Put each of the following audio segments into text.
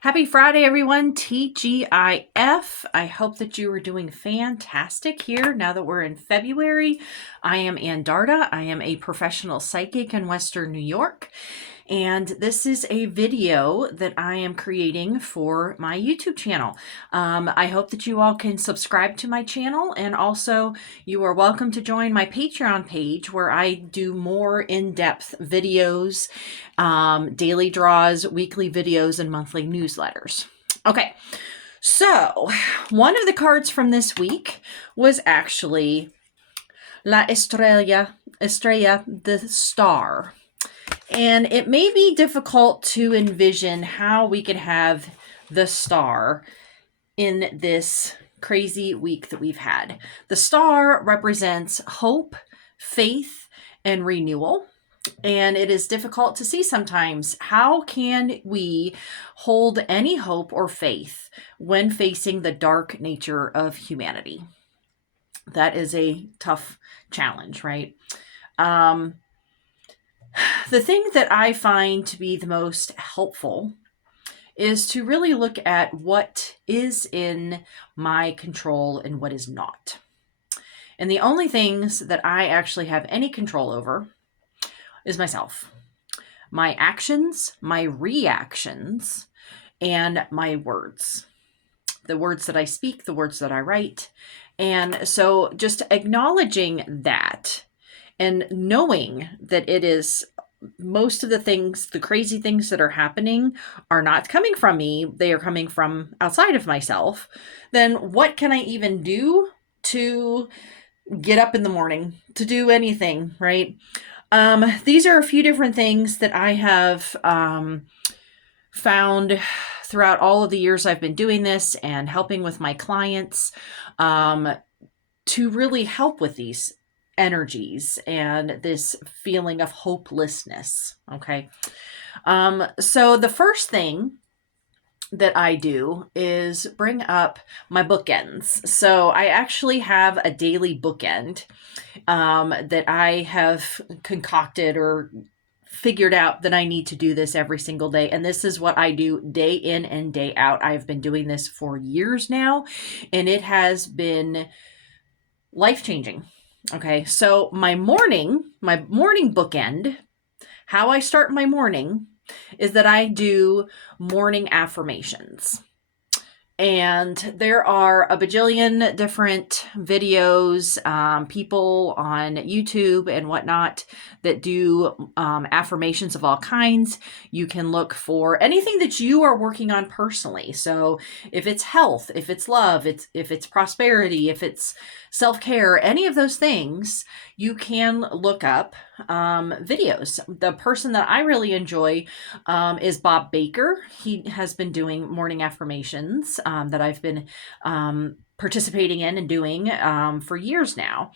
Happy Friday, everyone. TGIF. I hope that you are doing fantastic here now that we're in February. I am Ann Darda. I am a professional psychic in Western New York. And this is a video that I am creating for my YouTube channel. I hope that you all can subscribe to my channel, and also you are welcome to join my Patreon page where I do more in-depth videos, daily draws, weekly videos, and monthly newsletters. Okay, so one of the cards from this week was actually La Estrella, the star. And it may be difficult to envision how we could have the star in this crazy week that we've had. The star represents hope, faith, and renewal. And it is difficult to see sometimes. How can we hold any hope or faith when facing the dark nature of humanity? That is a tough challenge, right? The thing that I find to be the most helpful is to really look at what is in my control and what is not. And the only things that I actually have any control over is myself, my actions, my reactions, and my words. The words that I speak, the words that I write. And so just acknowledging that and knowing that it is most of the things, the crazy things that are happening are not coming from me, they are coming from outside of myself, then what can I even do to get up in the morning, to do anything, right? These are a few different things that I have found throughout all of the years I've been doing this and helping with my clients to really help with these energies and this feeling of hopelessness. Okay. So the first thing that I do is bring up my bookends. So I actually have a daily bookend that I have concocted or figured out that I need to do this every single day. And this is what I do day in and day out. I've been doing this for years now, and it has been life-changing. Okay, so my morning bookend, how I start my morning is that I do morning affirmations. And there are a bajillion different videos, people on YouTube and whatnot that do affirmations of all kinds. You can look for anything that you are working on personally. So if it's health, if it's love, if it's prosperity, if it's self-care, any of those things, you can look up videos. The person that I really enjoy is Bob Baker. He has been doing morning affirmations that I've been participating in and doing for years now.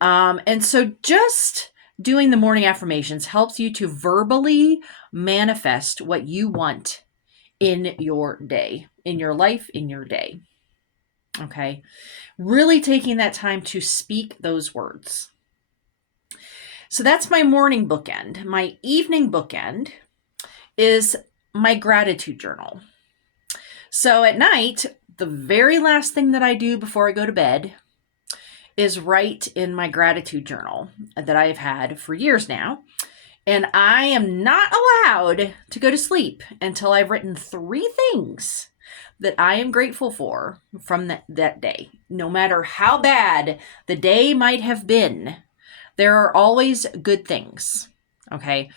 And so just doing the morning affirmations helps you to verbally manifest what you want in your day, in your life, in your day. Okay. Really taking that time to speak those words. So that's my morning bookend. My evening bookend is my gratitude journal. So at night, the very last thing that I do before I go to bed is write in my gratitude journal that I've had for years now. And I am not allowed to go to sleep until I've written 3 things that I am grateful for from that day. No matter how bad the day might have been, there are always good things. Okay.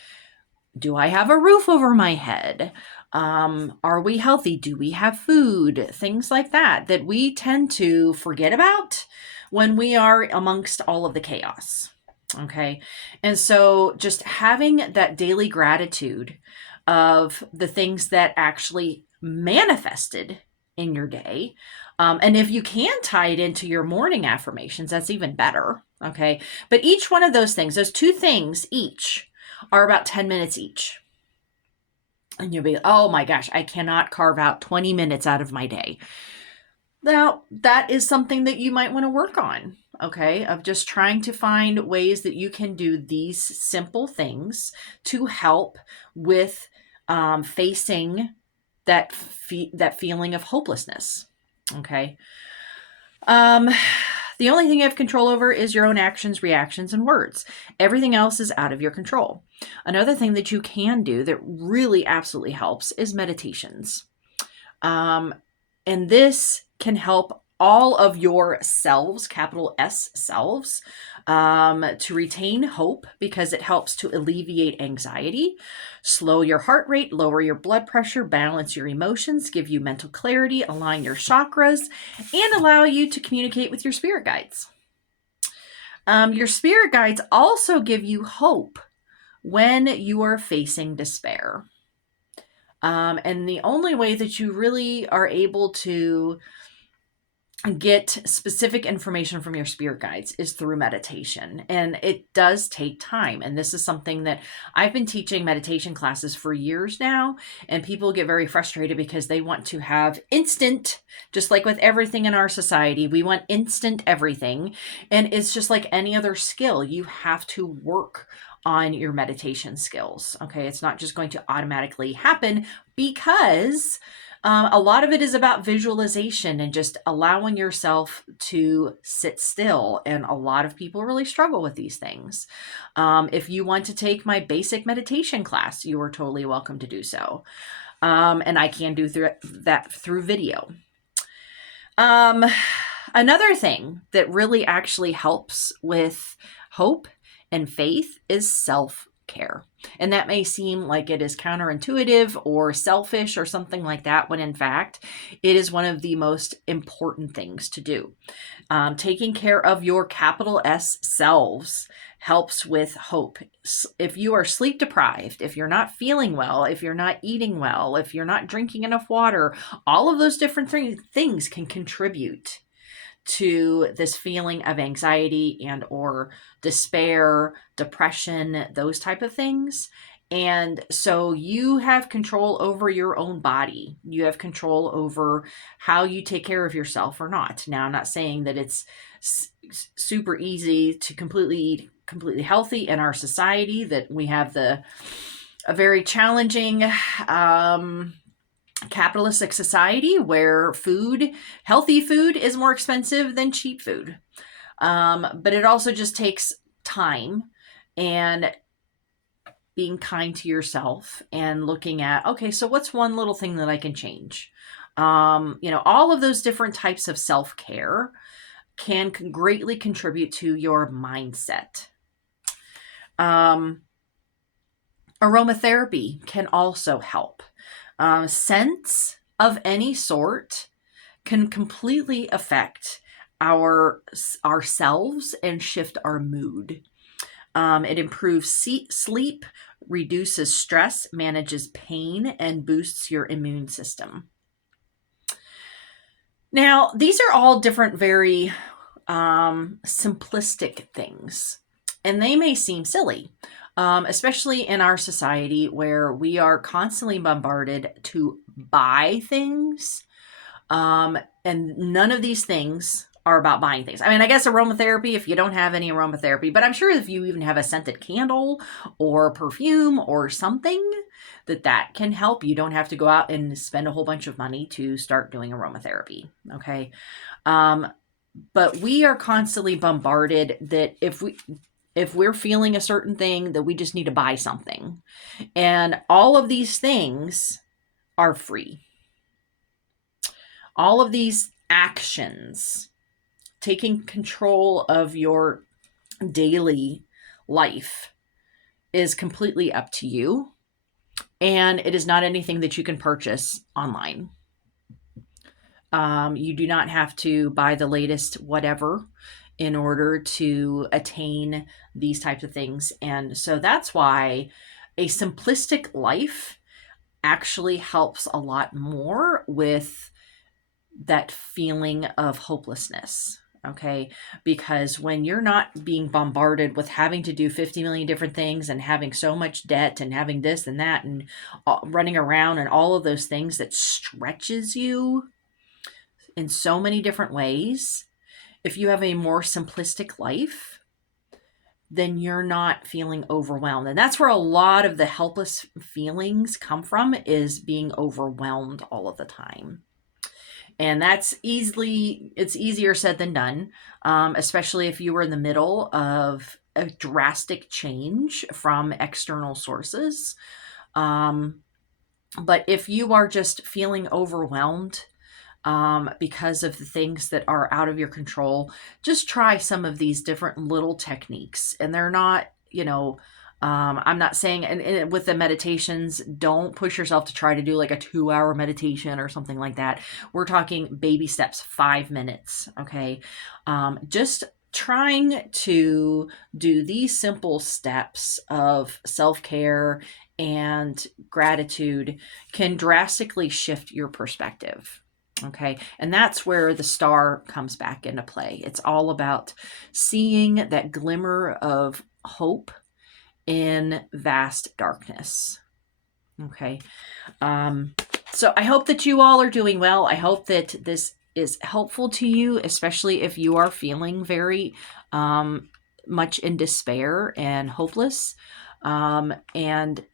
Do I have a roof over my head? Are we healthy? Do we have food? Things like that we tend to forget about when we are amongst all of the chaos. Okay. And so just having that daily gratitude of the things that actually manifested in your day. And if you can tie it into your morning affirmations, that's even better. Okay. But each one of those things, those 2 things each, are about 10 minutes each. And you'll be, oh my gosh, I cannot carve out 20 minutes out of my day. Now, that is something that you might want to work on, okay? Of just trying to find ways that you can do these simple things to help with facing that feeling of hopelessness. Okay. Um, the only thing you have control over is your own actions, reactions, and words. Everything else is out of your control. Another thing that you can do that really absolutely helps is meditations. And this can help all of your selves, capital S selves, to retain hope because it helps to alleviate anxiety, slow your heart rate, lower your blood pressure, balance your emotions, give you mental clarity, align your chakras, and allow you to communicate with your spirit guides. Your spirit guides also give you hope when you are facing despair. And the only way that you really are able to get specific information from your spirit guides is through meditation. And it does take time. And this is something that I've been teaching meditation classes for years now. And people get very frustrated because they want to have instant, just like with everything in our society, we want instant everything. And it's just like any other skill. You have to work on your meditation skills. Okay. It's not just going to automatically happen because a lot of it is about visualization and just allowing yourself to sit still. And a lot of people really struggle with these things. If you want to take my basic meditation class, you are totally welcome to do so. And I can do that through video. Another thing that really actually helps with hope and faith is self-care. And that may seem like it is counterintuitive or selfish or something like that, when in fact, it is one of the most important things to do. Taking care of your capital S selves helps with hope. If you are sleep deprived, if you're not feeling well, if you're not eating well, if you're not drinking enough water, all of those different things can contribute to this feeling of anxiety and or despair, depression, those type of things. And so you have control over your own body. You have control over how you take care of yourself or not. Now, I'm not saying that it's super easy to completely healthy in our society, that we have a very challenging capitalistic society where healthy food is more expensive than cheap food. But it also just takes time and being kind to yourself and looking at, okay, so what's one little thing that I can change? All of those different types of self-care can greatly contribute to your mindset. Aromatherapy can also help. Scents of any sort can completely affect ourselves and shift our mood. It improves sleep, reduces stress, manages pain, and boosts your immune system. Now, these are all different, very simplistic things, and they may seem silly. Especially in our society where we are constantly bombarded to buy things. And none of these things are about buying things. I mean, I guess aromatherapy, if you don't have any aromatherapy, but I'm sure if you even have a scented candle or perfume or something, that can help. You don't have to go out and spend a whole bunch of money to start doing aromatherapy. Okay. But we are constantly bombarded that if we're feeling a certain thing, that we just need to buy something. And all of these things are free. All of these actions, taking control of your daily life, is completely up to you. And it is not anything that you can purchase online. You do not have to buy the latest whatever in order to attain these types of things. And so that's why a simplistic life actually helps a lot more with that feeling of hopelessness. Okay. Because when you're not being bombarded with having to do 50 million different things and having so much debt and having this and that and running around and all of those things that stretches you in so many different ways, if you have a more simplistic life, then you're not feeling overwhelmed. And that's where a lot of the helpless feelings come from, is being overwhelmed all of the time. And it's easier said than done, especially if you were in the middle of a drastic change from external sources. Um, but if you are just feeling overwhelmed because of the things that are out of your control, just try some of these different little techniques. And they're not, I'm not saying, and with the meditations, don't push yourself to try to do like a 2-hour meditation or something like that. We're talking baby steps, 5 minutes. Okay. Just trying to do these simple steps of self-care and gratitude can drastically shift your perspective. Okay. And that's where the star comes back into play. It's all about seeing that glimmer of hope in vast darkness. Okay. So I hope that you all are doing well. I hope that this is helpful to you, especially if you are feeling very much in despair and hopeless. And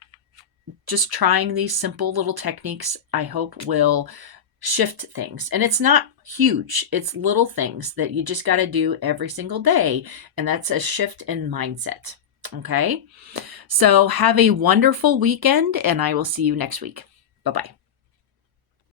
just trying these simple little techniques, I hope, will shift things. And it's not huge, it's little things that you just got to do every single day. And that's a shift in mindset. Okay. So have a wonderful weekend, and I will see you next week. Bye bye.